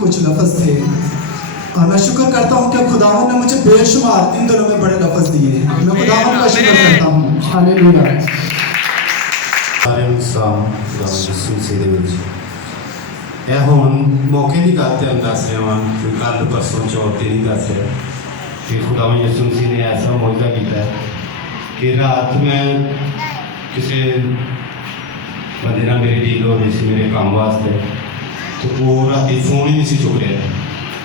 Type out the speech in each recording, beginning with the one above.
कुछ लफ्ज़ थे और मैं शुक्र करता हूँ कि खुदावंद ने मुझे बेशुमार इन दिनों में बड़े लफ्ज़ दिए हैं। मैं खुदावंद का शुक्र करता हूँ। हालेलुया। सारे साम यीशु मसीह ਦੇ ਵਿੱਚ ਇਹ ਹੁਣ ਮੌਕੇ ਦੀ ਗੱਲ ਤੇ ਦੱਸ ਰਿਹਾ ਹਾਂ ਕਿ ਕੱਲ ਪਰਸੋਂ ਚੌਥ ਨਹੀਂ ਦੱਸ ਰਿਹਾ ਕਿ ਖੁਦਾਵੰਦ ਯਿਸੂ ਮਸੀਹ ਨੇ ਐਸਾ ਮੌਜੂਦਾ ਕੀਤਾ ਹੈ ਕਿ ਰਾਤ ਮੈਂ ਕਿਸੇ ਬੰਦੇ ਨਾਲ ਮੇਰੀ ਡੀਲ ਹੋ ਰਹੀ ਸੀ ਮੇਰੇ ਕੰਮ ਵਾਸਤੇ ਤੇ ਉਹ ਰਾਤੀ ਫੋਨ ਹੀ ਨਹੀਂ ਸੀ ਚੁੱਕ ਰਿਹਾ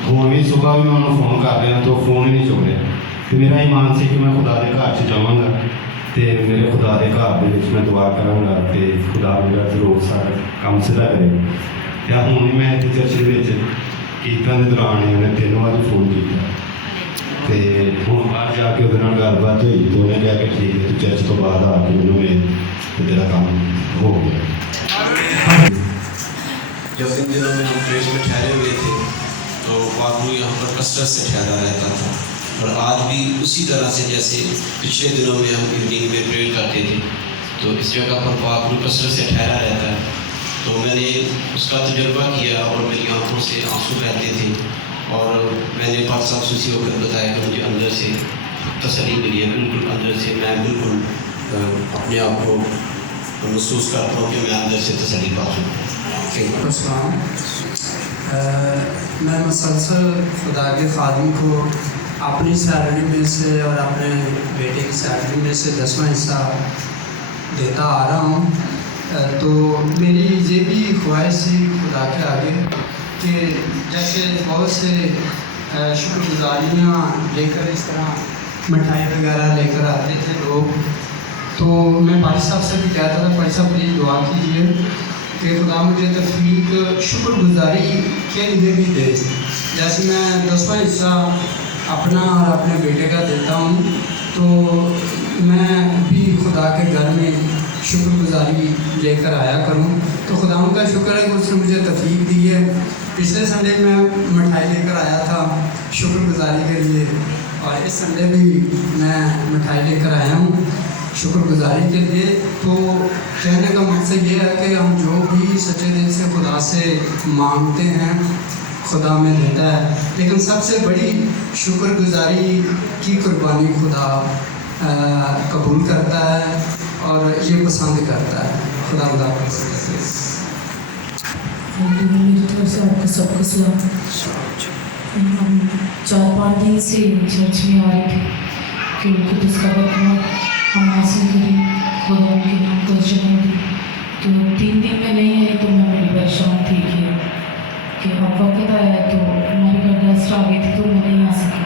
ਹੁਣ ਵੀ ਸਵੇਰ ਵੀ ਮੈਂ ਉਹਨੂੰ ਫੋਨ ਕਰ ਰਿਹਾ ਤਾਂ ਉਹ ਫੋਨ ਹੀ ਨਹੀਂ ਚੁੱਕ ਰਿਹਾ ਤੇ ਮੇਰਾ ਇਮਾਨ ਸੀ ਕਿ ਮੈਂ ਖੁਦਾ ਦੇ ਘਰ 'ਚ ਜਾਵਾਂਗਾ ਤੇ ਮੇਰੇ ਖੁਦਾ ਦੇ ਘਰ ਦੇ ਵਿੱਚ ਮੈਂ ਦੁਆ ਕਰਾਂਗਾ ਤੇ ਖੁਦਾ ਮੇਰਾ ਜ਼ਰੂਰ ਸਾਰਾ ਕੰਮ ਸਿੱਧਾ ਕਰੇ ਤੇ ਹੁਣ ਵੀ ਮੈਂ ਇੱਥੇ ਚਰਚ ਦੇ ਵਿੱਚ ਕੀਰਤਨ ਦੇ ਦੌਰਾਨ ਉਹਨੇ 3 ਵਾਰੀ ਫੋਨ ਕੀਤਾ ਤੇ ਹੁਣ ਬਾਹਰ ਜਾ ਕੇ ਉਹਦੇ ਨਾਲ ਗੱਲਬਾਤ ਹੋਈ ਤੇ ਉਹਨੇ ਕਿਹਾ ਕਿ ਠੀਕ ਹੈ ਤੂੰ ਚਰਚ ਤੋਂ ਬਾਅਦ ਆ ਕੇ ਮੈਨੂੰ ਮਿਲ ਤੇ ਤੇਰਾ ਕੰਮ हो गया। जब इन दिनों में हम प्रेस में ठहरे हुए थे तो बाबू यहाँ पर कसरत से ठहरा रहता था और आज भी उसी तरह से जैसे पिछले दिनों में हम इवनिंग में प्रेयर करते थे तो इस जगह पर बाबू कसरत से ठहरा रहता है। तो मैंने उसका तजुर्बा किया और मेरी आंखों से आंसू बहते थे और मैंने पाक साहब सुसी होकर बताया कि मुझे अंदर से तसल्ली मिली है, बिल्कुल अंदर से मैं बिल्कुल अपने आप को महसूस करता हूँ कि मैं अंदर से तसल्ली पा चुका हूँ। मैं मुसलसल खुदा के खादिम को अपनी सैलरी में से और अपने बेटे की सैलरी में से 10वां हिस्सा देता आ रहा हूँ। तो मेरी ये भी ख्वाहिश थी खुदा के आगे कि जैसे बहुत से शुक्रगुजारियाँ लेकर इस तरह मिठाई वगैरह लेकर आते थे लोग, तो मैं भाई साहब से भी कहता था भाई साहब प्लीज़ दुआ कीजिए कि खुदा मुझे तौफीक शुक्रगुजारी के लिए भी दे। जैसे मैं 10वां हिस्सा अपना और अपने बेटे का देता हूँ तो मैं भी खुदा के घर में शुक्रगुजारी लेकर आया करूँ। तो खुदा का शुक्र है कि उसने मुझे तौफीक दी है। पिछले संडे में मिठाई लेकर आया था शुक्रगुजारी के लिए और इस संडे भी मैं मिठाई लेकर आया हूँ शुक्रगुजारी के लिए। तो कहने का मकसद ये है कि हम जो भी सच्चे दिल से खुदा से मांगते हैं खुदा में देता है, लेकिन सबसे बड़ी शुक्रगुजारी की कुर्बानी खुदा कबूल करता है और ये पसंद करता है। खुदा खुदा मेरी तरफ से आपको सबको सलाम। हम 4-5 दिन से चर्च में आ रहे थे क्योंकि उसका वक्त हम हासिल करें खुदा के नाम पर जमा दी। तो 3 दिन में नहीं आई तो मैं बड़ी परेशान थी कि अब वक्त आया तो हमारे घर गेस्ट आ गए थे तो मैं नहीं आ सकी।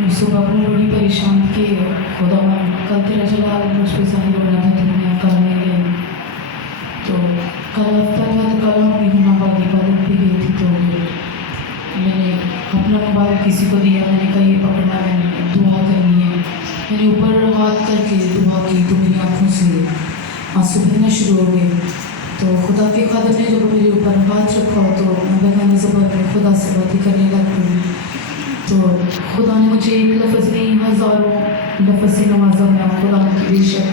मैं सुबह को बड़ी परेशान थी कि खुदा कल तेरा जलाल मुझ पर ज़ाहिर होना था तो मैं कल नहीं गई। तो कल हफ्ता था तो कल हम इमाबाद इबादत भी गई थी तो मैंने अपना मोबाइल किसी को दिया, मैंने कहा ये पकड़ना, मैंने दुआ करनी है। मैंने ऊपर हाथ करके दुआ की तो मेरी आँखों से आंसू बहना शुरू हो गए। तो खुदा के खादिम ने जब मेरे ऊपर हाथ रखा तो मैं बेगानी ज़बान में खुदा से बातें करने लग गई। तो खुदा ने मुझे एक लफ्ज़ नहीं हज़ारों लफ्ज़ से नवाजा। मैं खुदा की बेशक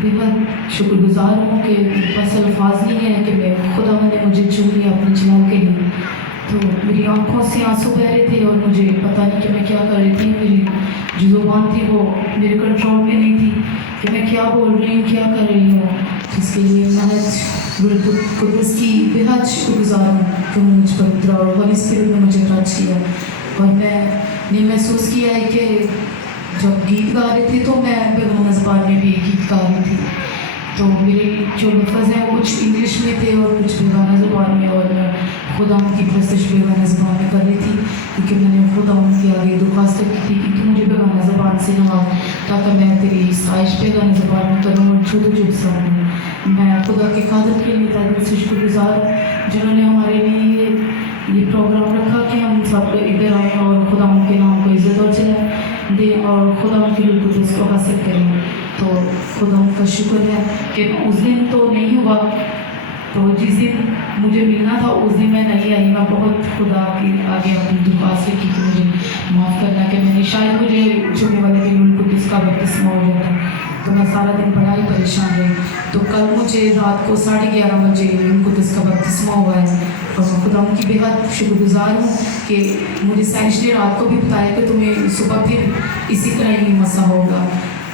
बेहद शुक्रगुजार हूँ कि बस अल्फाज नहीं है कि मैं खुदा ने मुझे चुन लिया अपने चुनाव के लिए। तो मेरी आंखों से आंसू बह रहे थे और मुझे पता नहीं कि मैं क्या कर रही थी। मेरी जो ज़ुबान थी वो मेरे कंट्रोल में नहीं थी कि मैं क्या बोल रही हूँ, क्या कर रही हूँ। इसके लिए मैं कुदस की बेहद शुक्रगुजार हूँ कि मुझ पर उतरा और होली स्पिरिट ने मुझे टच किया। और मैंने महसूस किया है कि जब गीत गा रहे थे तो मैं बेगाना ज़बान में भी गीत गा रही थी। तो मेरे जो लफ्ज़ हैं वो कुछ इंग्लिश में थे और कुछ बेगाना ज़बान में, और मैं खुदा की प्रस्तश बेगाना ज़बान में कर रही थी क्योंकि मैंने खुदा के आगे दरख्वास्त की थी कि तू मुझे बेगाना ज़बान से नवाज ताकि मैं तेरी साइश बेगाना ज़बान में करूँ और छुद जुड़ सकूँ। मैं खुदा के खादिम के लिए दिल से शुक्रगुजार हूँ जिन्होंने हमारे लिए ये प्रोग्राम रखा कि हम सब इधर आएँ और खुदा के नाम को इज़्ज़त और चलाएँ दें और खुदा के कुदस को हासिल करें। तो खुदा का शुक्र है कि उस दिन तो नहीं हुआ, तो जिस दिन मुझे मिलना था उस दिन मैं नहीं आई। मैं बहुत खुदा की आगे अपनी दरख्वास्त की कि मुझे माफ़ करना कि मैंने शायद मुझे छुपने वाले के रूल कुदस का बपतिस्मा हो गया था तो मैं सारा दिन बड़ा ही परेशान रही। तो कल मुझे रात को 11:30 बजे रूल कुदस का बपतिस्मा हुआ है और मैं खुदा की बेहद शुक्रगुजार हूँ कि मुझे साइंस ने रात को भी बताया कि तुम्हें सुबह फिर इसी तरह ही मसा होगा।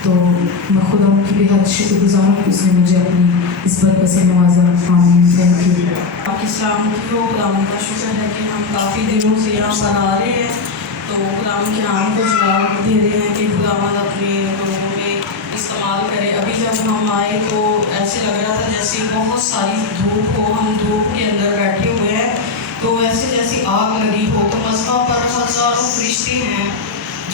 तो मैं खुदा की बेहद शुक्रगुजार हूँ कि उसने मुझे अपनी इस बरकत से नवाजा। आमीन। Thank you. पाकिस्तान को खुदाम का शुक्र है कि हम काफ़ी दिनों से यहाँ बना रहे हैं, तो खुदाम के नाम को जवाब दे रहे हैं कि खुदावंद अपने लोगों में इस्तेमाल करे। अभी जब हम आए तो ऐसे लग रहा था जैसे बहुत सारी धूप हो, हम धूप के अंदर बैठे हुए हैं, तो ऐसे जैसी आग लगी हो। तो मज़हब पर हज़ारों फरिश्ते हैं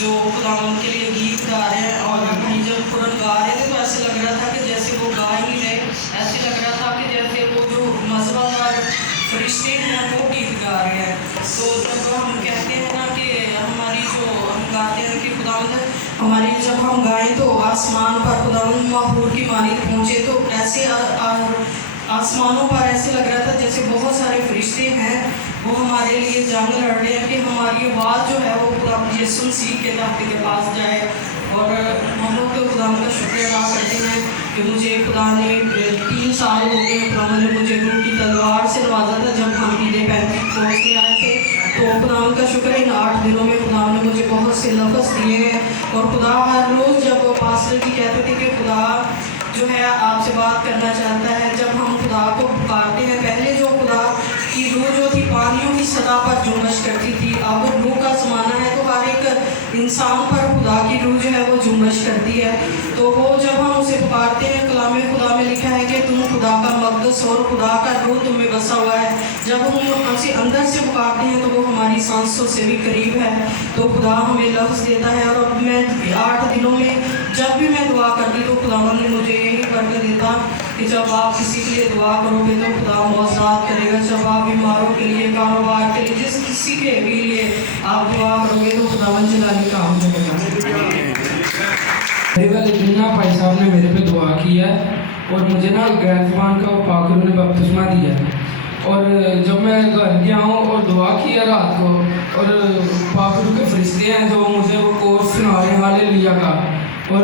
जो खुदावंद के लिए गीत गा रहे हैं, और कहीं जब कुरान गा रहे थे तो ऐसे लग रहा था कि जैसे वो गा ही रहे, ऐसे लग रहा था कि जैसे वो जो मज़हब पर फरिश्ते हैं वो गीत गा रहे हैं। तो जब हम कहते हैं ना कि हमारी जो हम गाते हैं कि खुदावंद हमारी, जब हम गाएं तो आसमान पर खुदावंद महबूब की मानित पहुँचे, तो ऐसे आसमानों पर ऐसे लग रहा था जैसे बहुत सारे फरिश्ते हैं वो हमारे लिए जंग लड़ रहे हैं कि हमारी आवाज़ जो है वो खुदा यीशु मसीह के तख्त के पास जाए। और हम लोग तो खुदा का शुक्र अदा करते हैं कि मुझे खुदा ने 3 साल हो गए, खुदा ने मुझे रूह की तलवार से नवाजा था जब हम पीले पेंटिकोस्त में आए थे। तो खुदा का शुक्र इन 8 दिनों में खुदा ने मुझे बहुत से लफ्ज़ दिए हैं, और खुदा हर रोज़ जब वो पास्टर जी कहते थे कि खुदा जो है आपसे बात करना चाहता है, जब हम खुदा को पुकारते हैं, पहले जो खुदा की रूह जो थी पानियों की सतह पर जुम्बश करती थी, अब रूह का ज़माना है तो हर एक इंसान पर खुदा की रूह जो है वो जुम्बश करती है। तो वो जब हम उसे पुकारते हैं, कलाम खुदा में लिखा है कि तुम खुदा का मक़दस और खुदा का रूह तुम में बसा हुआ है। जब हम हमसे अंदर से पुकारते हैं तो वो हमारी सांसों से भी करीब है। तो खुदा हमें लफ्ज़ देता है, और अब मैं 8 दिनों में जब भी मैं दुआ करती तो खुदावंद ने मुझे यही बरकत देता कि जब आप किसी के लिए दुआ करोगे तो खुदा मौज़रात करेगा। जब आप बीमारों के लिए, कारोबार के लिए, जिस किसी के भी लिए आप दुआ करोगे तो खुदावंद जलाली काम करेगा। मेरे वाले दिन ना भाई साहब ने मेरे पे दुआ की है, और मुझे ना गैर ज़ुबान का पाकरू ने बपतिस्मा दिया है। और जब मैं घर गया हूँ और दुआ किया रात को, और पाकरू के फरिश्ते हैं जो मुझे वो कोर्स सुना रहे हैं हालेलुया का, और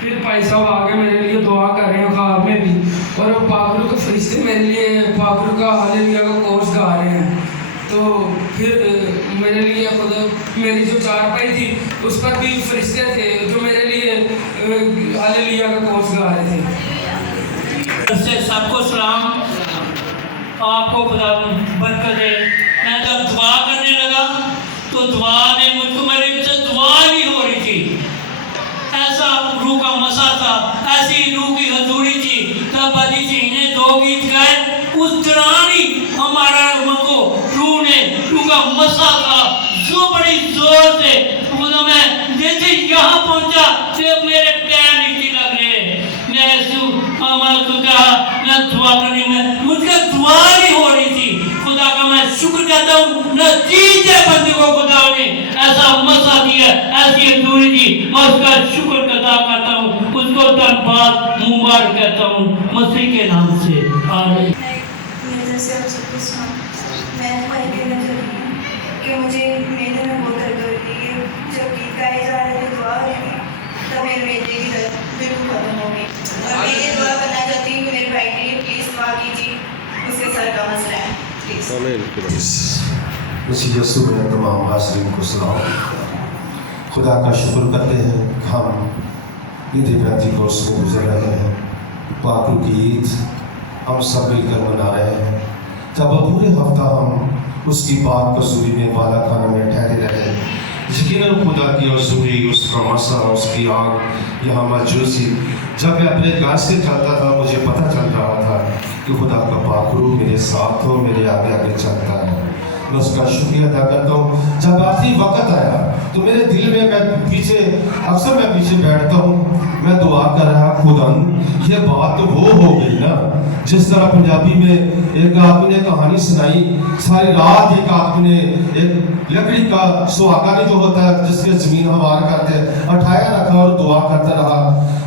फिर भाई साहब आगे मेरे लिए दुआ कर रहे हैं ख्वाब में भी, और पाकरू के फरिश्ते मेरे लिए पाकरू का हालेलुया का कोर्स गा रहे हैं। तो फिर मेरे लिए खुद मेरी जो चारपाई थी उस पर भी फरिश्ते थे जो मेरे लिए हालेलुया का कोर्स गा रहे थे। से सबको सलाम, आपको खुदा बरकत दे। मैं जब दुआ करने लगा तो दुआ में मुझको मेरे से दुआ नहीं हो रही थी, ऐसा रूह का मसा था, ऐसी रूह की हजूरी थी। तब बाजी सिंह ने 2 गीत गाए, उस दौरान ही हमारा को रूह का मसा था जो बड़ी जोर से, मैं जैसे यहाँ पहुँचा तो मेरे पैर नीचे लग गए। मैं दुआ करने में मुझे दुआ नहीं हो रही थी। खुदा का मैं शुक्र करता हूँ, नतीजे बंदे को खुदा ने ऐसा मसा दिया, ऐसी हजूरी दी, मैं उसका शुक्र अदा करता हूँ, उसको धन्यवाद मुबारक कहता हूँ मसीह के नाम से। आमीन। मैं वही कहना चाहती हूँ कि मुझे मेरे में बहुत दर्द हो रही है। जब गीत गाए जा रहे थे, दुआ हो रही थी, तब मेरे बेटे की दर्द बिल्कुल खत्म हो गई। और मैं ये दुआ करना चाहती हूँ कि मेरे भाई के लिए प्लीज़ दुआ कीजिए, उसके सर का मसला है प्लीज़। मसीह यीशु में तमाम हाज़रीन को सलाम। खुदा का शुक्र करते हैं कि हम ईद पेंतीकोस्त में गुजर रहे हैं, पाकरू की ईद हम सब मिलकर मना रहे हैं। जब पूरे हफ्ता हम उसकी बात कसूरी में वाला खाना में ठहरे रहे, यकीनन खुदा की हजूरी, उसका मसा, उसकी आग यहाँ मौजूद थी। जब मैं अपने घर से चलता था मुझे पता चल रहा था कि खुदा का पाकरू मेरे साथ हो, मेरे आगे आगे चलता है। मैं उसका शुक्रिया अदा करता हूँ। जब आखिरी वक्त आया तो मेरे दिल में मैं पीछे बैठता हूँ, मैं दुआ कर रहा, खुदा ये बात तो वो हो गई ना जिस तरह पंजाबी में एक आदमी ने कहानी सुनाई, सारी रात एक आदमी ने एक लकड़ी का सुहागा जो होता है जिससे जमीन हवार करते उठाया रखा और दुआ करता रहा,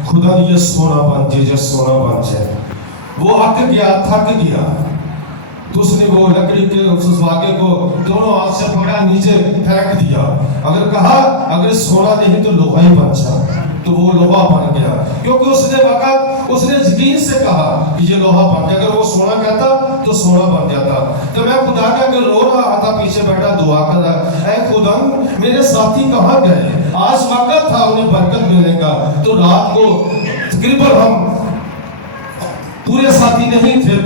खुदा ये सोना बन जाए, सोना बन जाए। वो हक गया, थक गया, तो उसने वो लकड़ी के उस सुहागे को दोनों हाथ से पकड़ा, नीचे फेंक दिया। अगर कहा अगर सोना नहीं तो लोहा ही बन जा, तो वो लोहा बन गया, क्योंकि उसने वक्त उसने जमीन से कहा कि ये लोहा बन गया, अगर वो सोना कहता तो सोना बन जाता। तो मैं खुदा के आगे रो रहा था, पीछे बैठा दुआ कर रहा, ऐ खुदा मेरे साथी कहाँ गए, आज वक्त था उन्हें बरकत मिलने का। तो रात को तकरीबन हम पूरे साथी नहीं थे,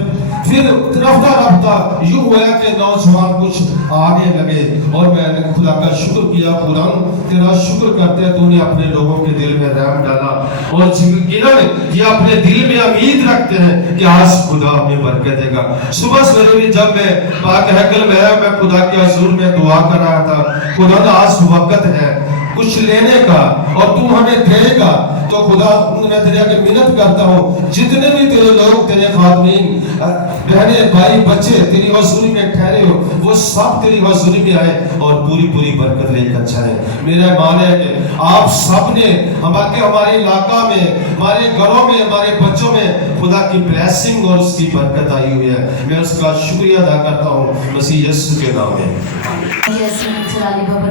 फिर रफ्ता रफ्ता यूं हुआ कि नौजवान कुछ आने लगे और मैंने खुदा का शुक्र किया, खुदा तेरा शुक्र करते हैं तूने अपने लोगों के दिल में रहम डाला और जिन्होंने ये अपने दिल में उम्मीद रखते हैं कि आज खुदा हमें बरकत देगा। सुबह सवेरे भी जब मैं पाक हैकल में आया, मैं खुदा के हुजूर में दुआ कर रहा था, खुदा आज वक्त है कुछ लेने का और तू हमें देगा। तो खुदा मैं तेरे आगे मिन्नत करता हूँ, जितने भी तेरे लोग, तेरे खातमीन, बहने, भाई, बच्चे तेरी हजूरी में ठहरे हो, वो सब तेरी हजूरी में आए और पूरी पूरी बरकत लेकर चले। मेरा मान है कि आप सब ने हमारे इलाका में, हमारे घरों में, हमारे बच्चों में खुदा की ब्लेसिंग और उसकी बरकत आई हुई है। मैं उसका शुक्रिया अदा करता हूँ मसीह यीशु के नाम में।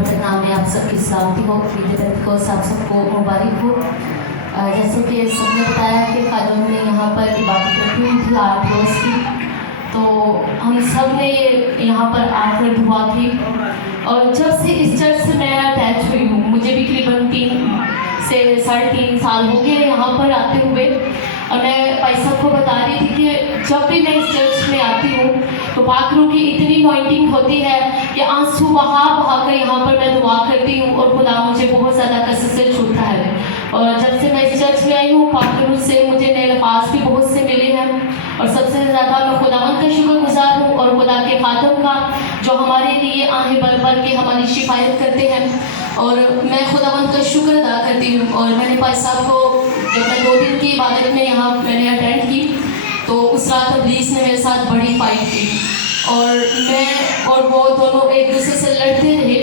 के नाम में आप सबकी सलामती हो, को आप सबको मुबारक हो। जैसे कि सबने बताया कि खादम ने यहाँ पर इबादत रखी हुई थी 8 रोज़ की, तो हम सब ने यहाँ पर आकर दुआ की। और जब से इस चर्च से मैं अटैच हुई हूँ, मुझे भी करीबन 3 से 3.5 साल हो गए यहाँ पर आते हुए। और मैं भाई साहब को बता रही थी कि जब भी मैं इस चर्च में आती हूँ तो पाक रूह की इतनी अनॉइंटिंग होती है कि आंसू बहा बहा कर यहाँ पर मैं दुआ करती हूँ और खुदा मुझे बहुत ज़्यादा कसरत से छूता है। और जब से मैं इस चर्च में आई हूँ, पाक रूह से मुझे नए अल्फाज भी बहुत से मिले हैं और सबसे ज़्यादा मैं खुदावंद का शुक्रगुजार हूँ और खुदा के खातम का, जो हमारे लिए आहें भर भर के हमारी शिफायत करते हैं। और मैं खुदावंद का शुक्र अदा करती हूँ। और मैंने भाई साहब को, जब मैं 2 दिन की इबादत में यहाँ मैंने अटेंड की, तो उस रात इब्लीस ने मेरे साथ बड़ी फाइट की और मैं और वो दोनों एक दूसरे से लड़ते रहे,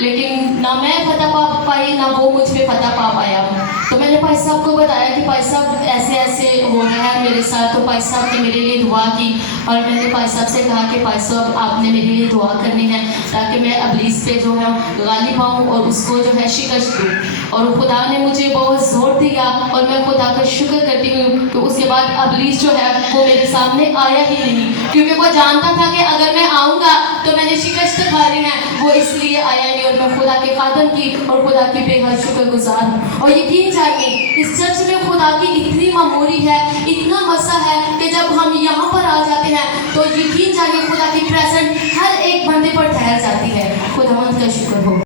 लेकिन ना मैं फतह पा पाई ना वो मुझ पे फतह पा पाया। तो मैंने भाई साहब को बताया कि भाई साहब ऐसे ऐसे हो रहा है मेरे साथ। तो भाई साहब ने मेरे लिए दुआ की और मैंने भाई साहब से कहा कि भाई साहब आपने मेरे लिए दुआ करनी है ताकि मैं इब्लीस पे जो है गालिब आऊँ और उसको जो है शिकस्त दूँ। और खुदा ने मुझे बहुत ज़ोर दिया और मैं खुदा का शुक्र करती हूँ कि उसके बाद इब्लीस जो है वो मेरे सामने आया ही नहीं, क्योंकि वो जानता था कि अगर मैं आऊँगा तो मैंने शिकस्त खानी है, वो इसलिए आया नहीं। और मैं खुदा के खातम की और खुदा की बेहद शुक्रगुजार हूँ। और यकीन जानिए इस चर्च में खुदा की इतनी मामूरी है, इतना मसा है कि जब हम यहाँ पर आ जाते हैं तो यकीन जानिए खुदा की प्रेजेंस हर एक बंदे पर ठहर जाती है। खुदावंद का शुक्र हो।